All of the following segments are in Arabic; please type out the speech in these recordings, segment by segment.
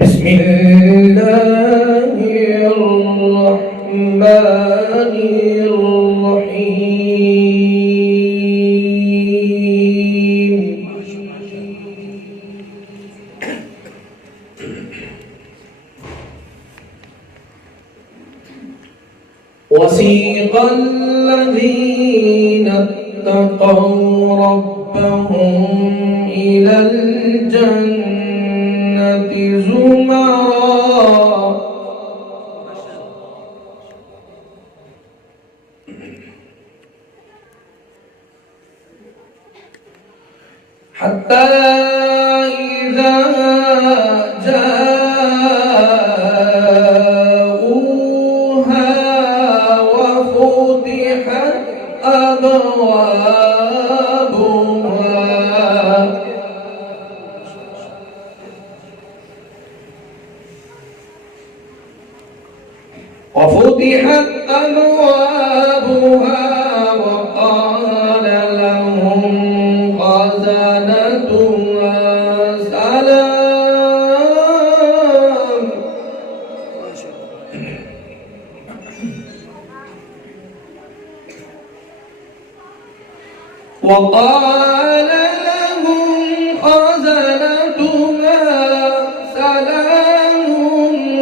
بسم الله الرحمن الرحيم. وسيق الذين اتقوا ربهم إلى الجنة زمرا حتى إذا جاءوها وفتحت أبوابها وقال لهم خزنتها سلام. وقال لهم خزنتها سلام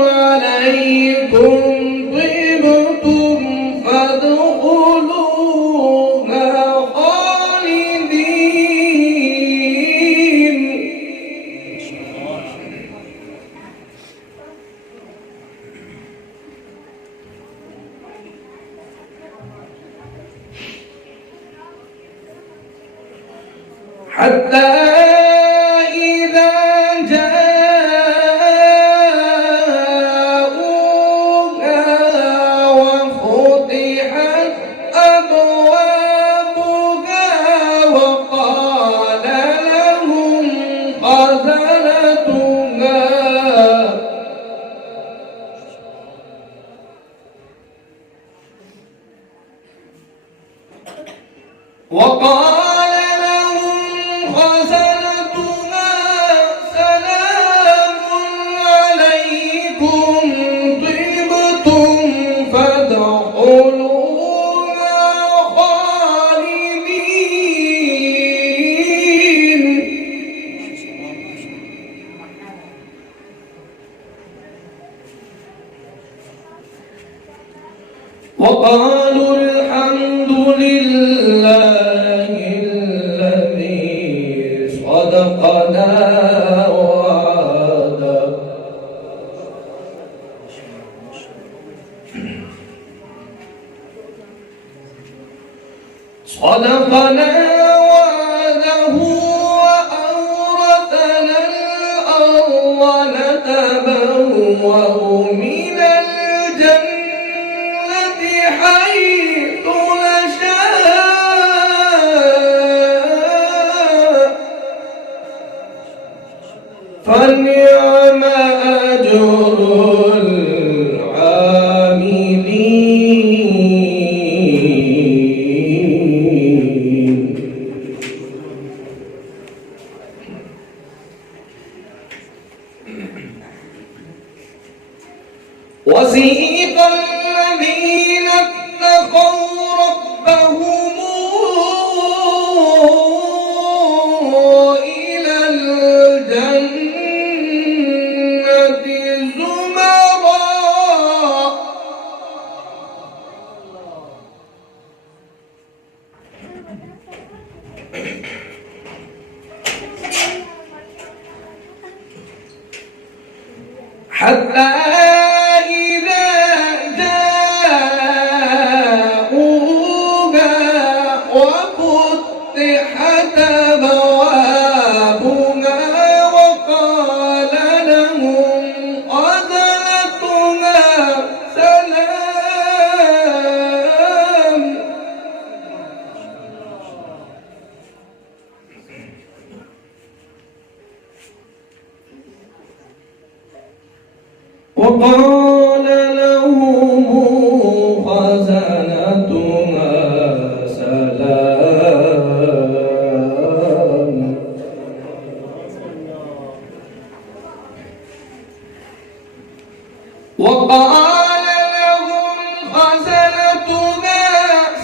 عليكم طبتم فادخلوها خالدين. حتى إذا جاءوها وفتحت أبوابها وقال لهم خزنتها سلام عليكم طبتم فادخلوها خالدين. وقالوا الحمد لله الذي صدقنا وعده وأورثنا الأرض نتبوأ من الجنة حيث نشاء فنعم أجر العاملين. وسيق الذين اتقوا ربهم إلى الجنة زمرا حتى إذا جاءوها وفتحت أبوابها وقال لهم خزنتها سلام. وقال لهم خزنتها سلام وقال لهم خزنتها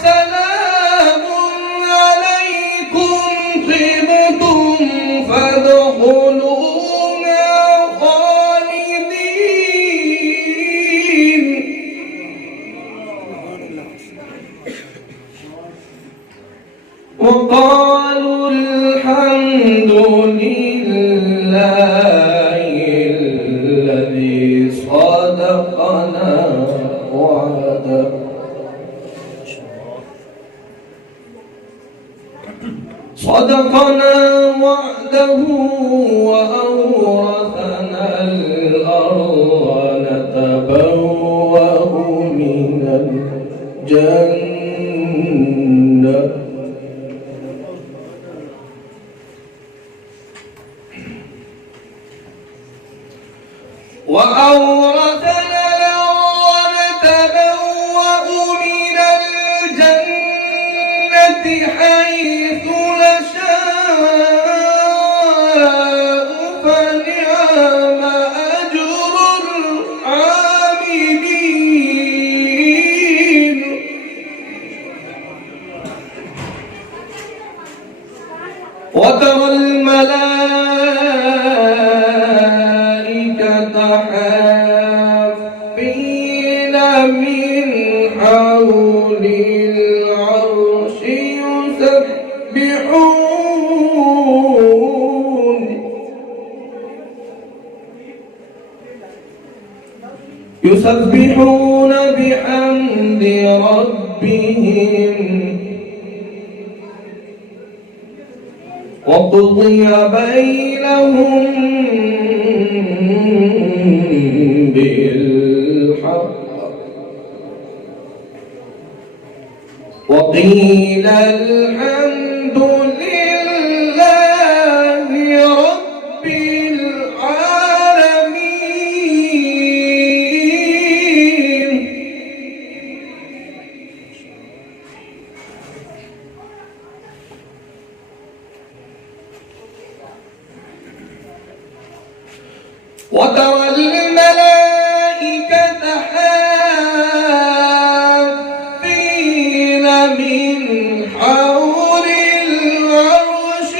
سلام عليكم طبتم فادخلوها خالدين وقالوا الحمد لله الذي صدقنا وعده وأورثنا الأرض نتبوأ من الجنة وأورثنا الأرض نتبوأ من الجنة حيث نشاء فنعم أجر العاملين وترى الملائكة حافين من حول العرش يسبحون بحمد ربهم وقضي بينهم بالحق وقيل الحمد لله رب العالمين وترى الملائكة حافين من حول العرش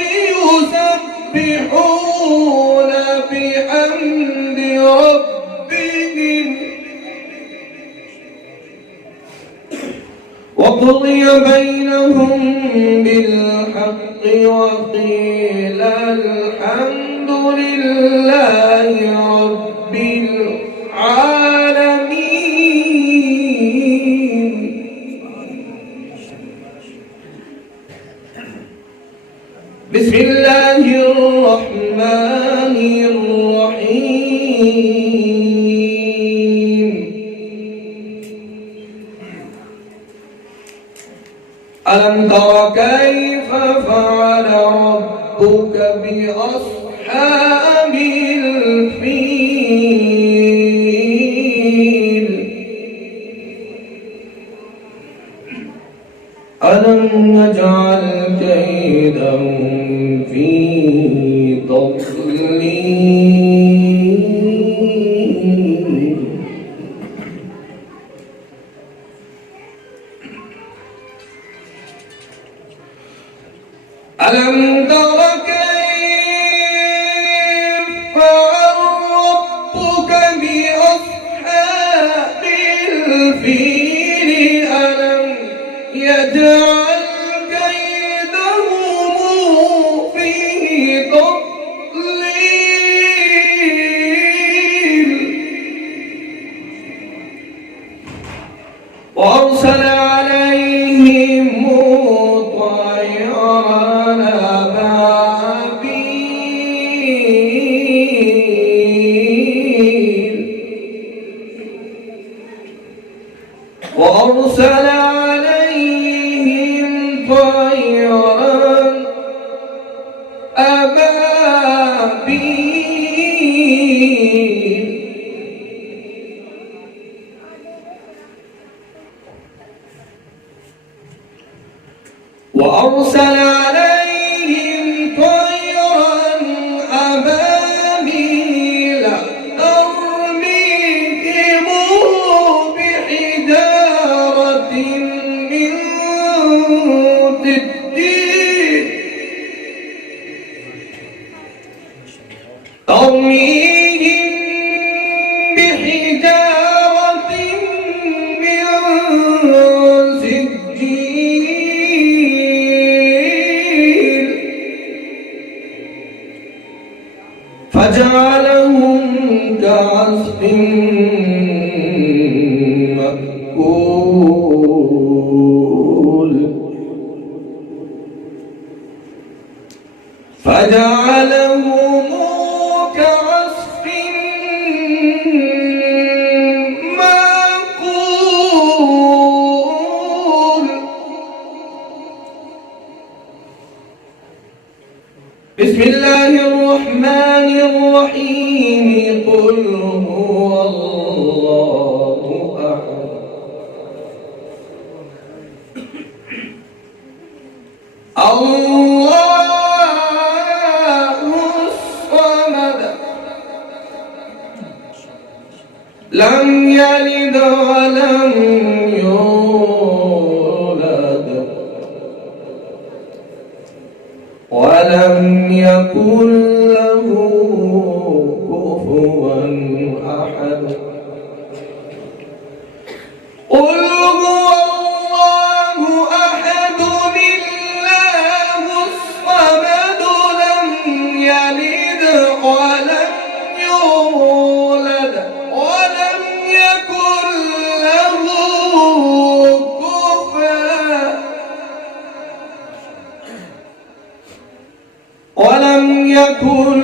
يسبحون بحمد ربهم وقضي بينهم بالحق وقيل الحمد لله رب العالمين بسم الله الرحمن الرحيم ألم تر كيف فعل ربك بأصحاب الفيل ألم نجعل كيدهم في تضليل ألم تر كيف فعل ربك بأصحاب الفيل ألم يجعل كيدهم في تضليل وأرسل عليهم طيرا أبابيل وأرسل عليهم ترميهم بحجارة من سجيل فجعلهم كعصف مأكول فجعلهم كعصف مأكول. بسم الله الرحمن الرحيم. قل هو الله أحد الله الصمد لم يلد ولم يولد ولم يكن له كفوا أحد. قل هو الله أحد الله الصمد لم يلد ولم يولد ولم يكن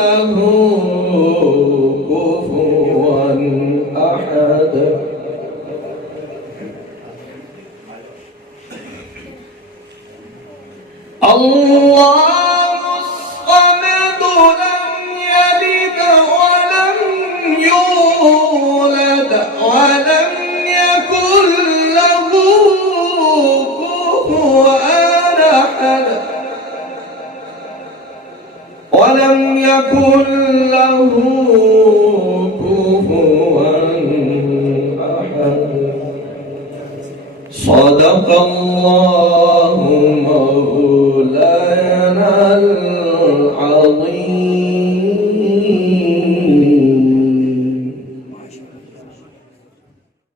له كفوا أحد. الله الصمد لم يلد ولم يولد ولم يكن له كفوا أحد. ولم يكن له كفوا أحد. صدق الله مولانا العظيم.